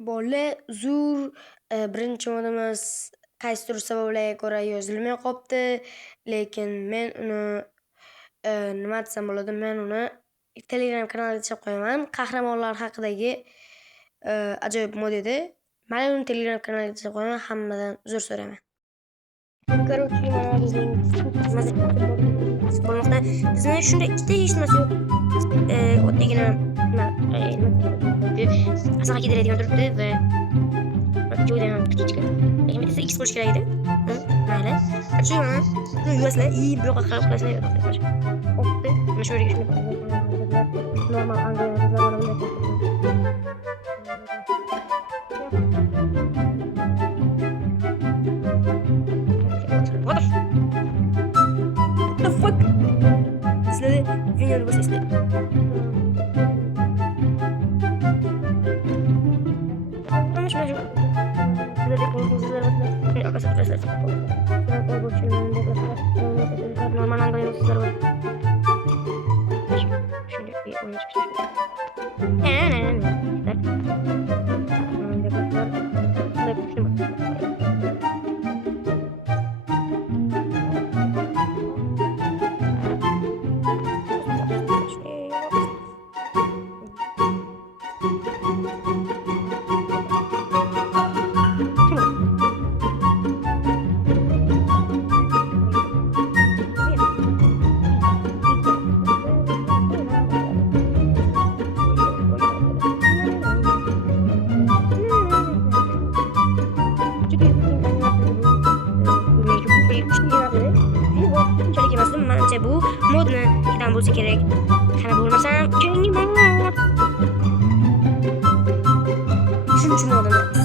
Bola uzr, birinchi modamiz qaysidir sabablarga ko'ra yozilmay qolibdi, lekin men uni nima desam bo'ladi, men uni Telegram kanaliga tashlab qo'yaman. Qahramonlar haqidagi ajoyib mod edi. Mana uni Telegram kanaliga tashlab qo'yaman, hammadan uzr so'rayman. Короче, mana bizning bo'lmoqda. Bizni shunda ikkita eshitmasi yo'q. Oddiygina asal yediradigan turibdi va joydan ham kichik. Lekin bitta X bo'lish kerak edi. Mayli. Shu mana yuvasizlar, bu yoqqa qarab qo'yasizlar. Opti, mana shu yerga shuni normal What the fuck? Sizlarni videoni boshlaysizlar. Normal Anglia'nın sizler var. Şimdi bir oyun çıkacak. Bu modni idan bo'lsa kerak. Qana bo'lmasam, uchinchi modimiz.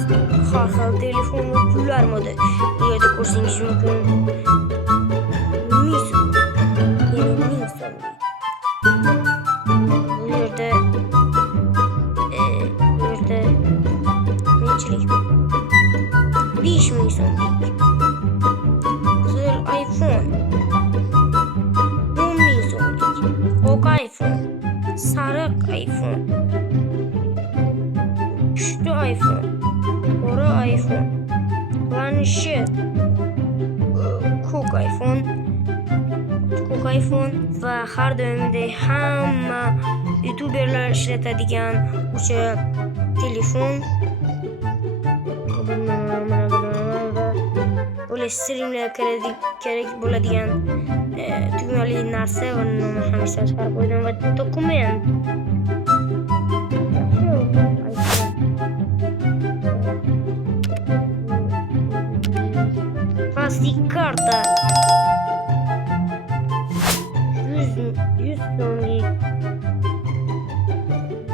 Har xil telefon va pullar modi. Bu yerda ko'rishingiz mumkin. Mis. Bu yerda nechilik? 5000 so'mlik. Qizil iPhone. iPhone, sariq iPhone, kuchli iPhone, qora iPhone, planshet, ko'k iPhone va har doimday hamma youtuberlar ishlatadigan o'sha telefon. Böyle streamler kerak bo'ladigan tugmali narsa va uni hamisha chiqarib qo'ydim va dokument. Plastik karta 100 so'mlik,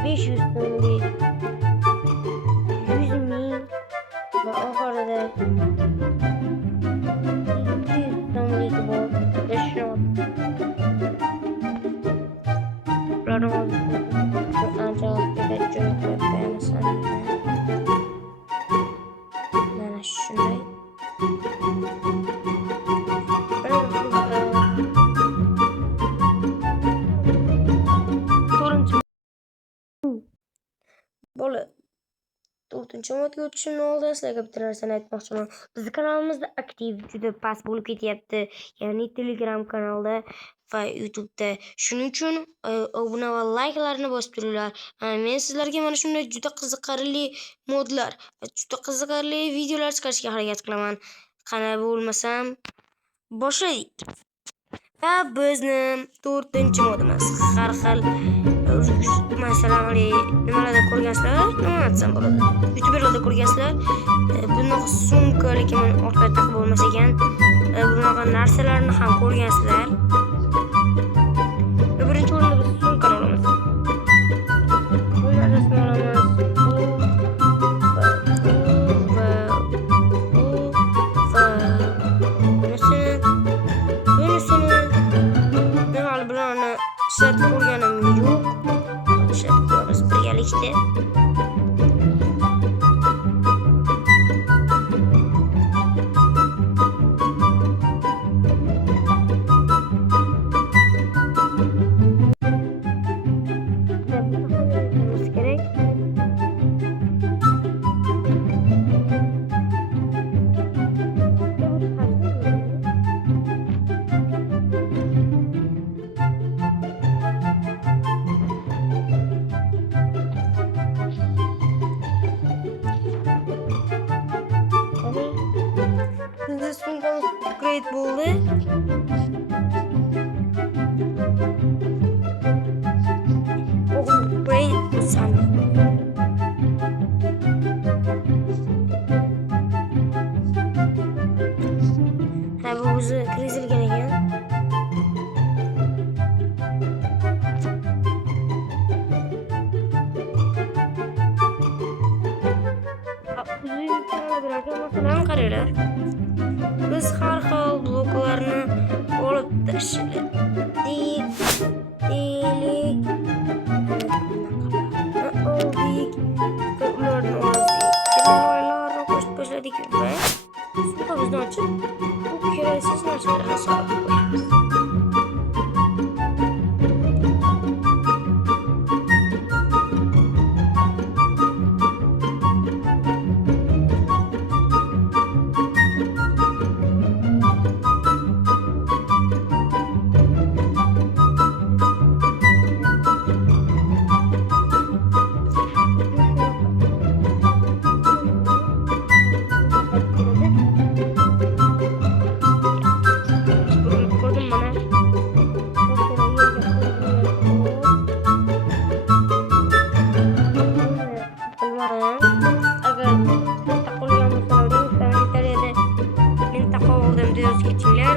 500 so'mlik, 100 ming va oxirida bola 4-modga o'tishimni oldin sizlarga bitta narsani aytmoqchiman. Bizning kanalimizda aktiv juda past bo'lib ketyapti, ya'ni Telegram kanalda va YouTube'da. Shuning uchun obuna va layklarni bosib turinglar. Men sizlarga mana shunday juda qiziqarli modlar va juda qiziqarli videolar chiqarishga harakat qilaman. Qana bo'lmasam, boshlaylik. Va bizning 4-modimiz. Har xil masalan, nimalarda ko'rgansizlar, nima desam bo'ladi. YouTuberlarda ko'rgansizlar, bunaqa sumka, lekin orqaga taqib bo'lmas ekan. Bunaqa narsalarni ham ko'rgansizlar. Birinchi o'rinda biz sumkani olamiz. Bu narsani olamiz. Ishlatib ko'rganim yo'q. Ishlatib ko'ramiz birgalikda. update bo'ldi. Brain Sun. Ha bu o'zi kirizilgan ekan. Masalan qaranglar. Biz har xil bloklarni olib tashladik. Oldik. Ularni oldik. Loyihalarni qo'shib tashladik va suda bizni ochib bu keraksiz narsalarni solib qo'yamiz.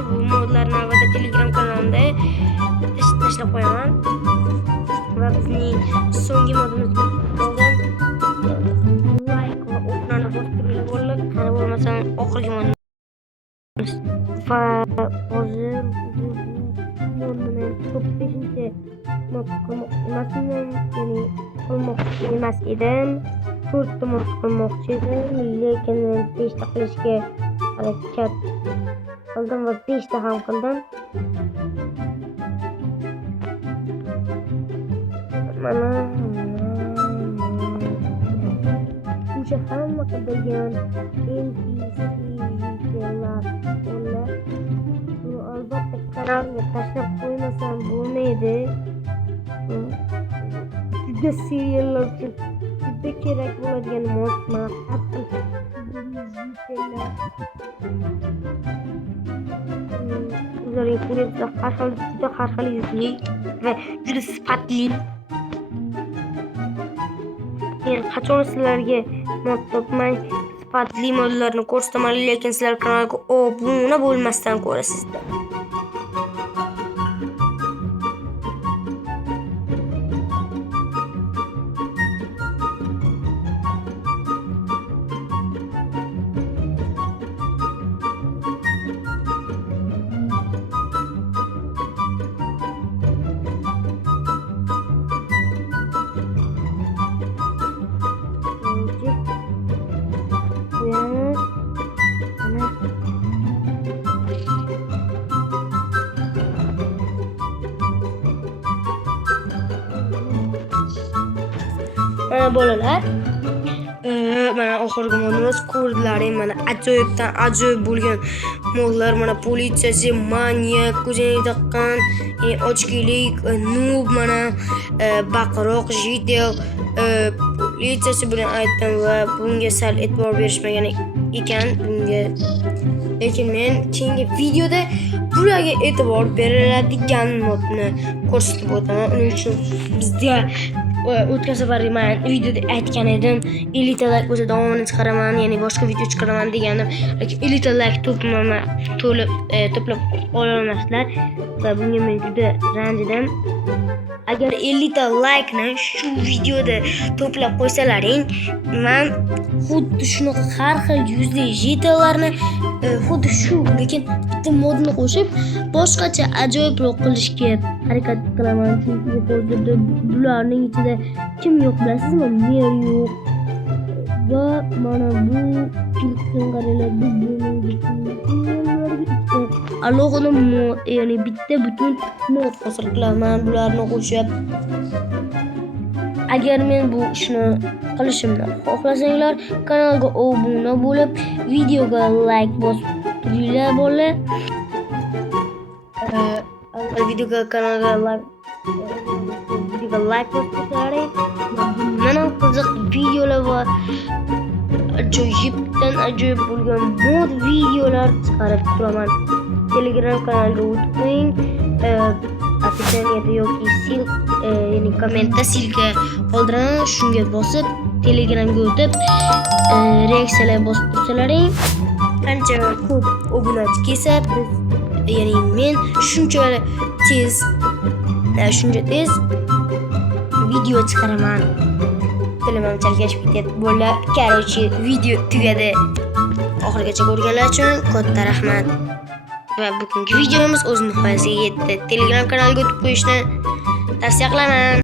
Bu modlarni albatta Telegram kanalimda tashlab qo'yaman. Va bizning so'nggi modimiz bo'lgan like va o'qlarni bostirib bo'lib, qani bo'lmasam oxirgi modimiz. Va hozir modni top 5-chi mod emas edim. 4ta mod qilmoqchi edim, lekin 5ta qilishga harakat qildim va 5ta ham qildim. Mana o'sha hamma qilgan NPC'lar ular albatta kanalga tashlab qo'ymasam bo'lmaydi. Juda seriallar uchun juda kerak bo'ladigan mod mana ularning juda har xil yuzli va juda sifatli. Men qachon sizlarga mod topmay sifatli modlarni ko'rsataman, lekin sizlar kanalga obuna bo'lmasdan ko'rasizlar. Bolalar, mana oxirgi modimiz ko'rdilaring, mana ajoyibdan ajoyib bo'lgan modlar, mana politsiyachi, manyak, ko'zini taqqan, ochkilik, noob, mana baqiroq, jitel, politsiyachi bilan aytdim va bunga sal e'tibor berishmagan ekan bunga. Lekin men keyingi videoda bularga e'tibor beriladigan modni ko'rsatib o'taman. Uning uchun bizga o'tgan safar men videoda aytgan edim, 50 ta like bo'lsa davomini chiqaraman, ya'ni boshqa video chiqaraman degandim. Lekin 50 ta like to'plab ololmaslar va bunga men juda ranjidim. Agar 50 ta like ni shu videoda to'plab qo'ysalaring, men xuddi shuni har xil yuzli jitellarni xuddi shu, lekin bitta modni qo'shib boshqacha ajoyibroq qilishga harakat qilaman. Chunki hozirda bularning ichida kim yo'q bilasizmi? Men yo'q. Va mana bu turkdan qaranglar, bu alohida mod, ya'ni bitta butun mod hosil qilaman bularni qo'shib. Agar men bu ishni qilishimni xohlasanglar, kanalga obuna bo'lib, videoga like bosib turinglar bolalar. Videoga kanalga like bosib turing. Mana qiziq videolar va ajoyibdan ajoyib bo'lgan mod videolar chiqarib turaman. Telegram kanaliga o'tib qo'ying. Описаниеda yoki ya'ni kommentda silka qoldiraman. Shunga bosib Telegramga o'tib reaksiyalar bosib tursalaring. Qancha ko'p obunachi kelsa, ya'ni men shuncha tez video chiqaraman. Tilimim chalkashib ketyapti. Bo'ldi. Короче, video tugadi. Oxirigacha ko'rganlar uchun katta rahmat. Va bugungi videomiz o'z nihoyasiga yetdi. Telegram kanaliga o'tib qo'yishni tavsiya qilaman.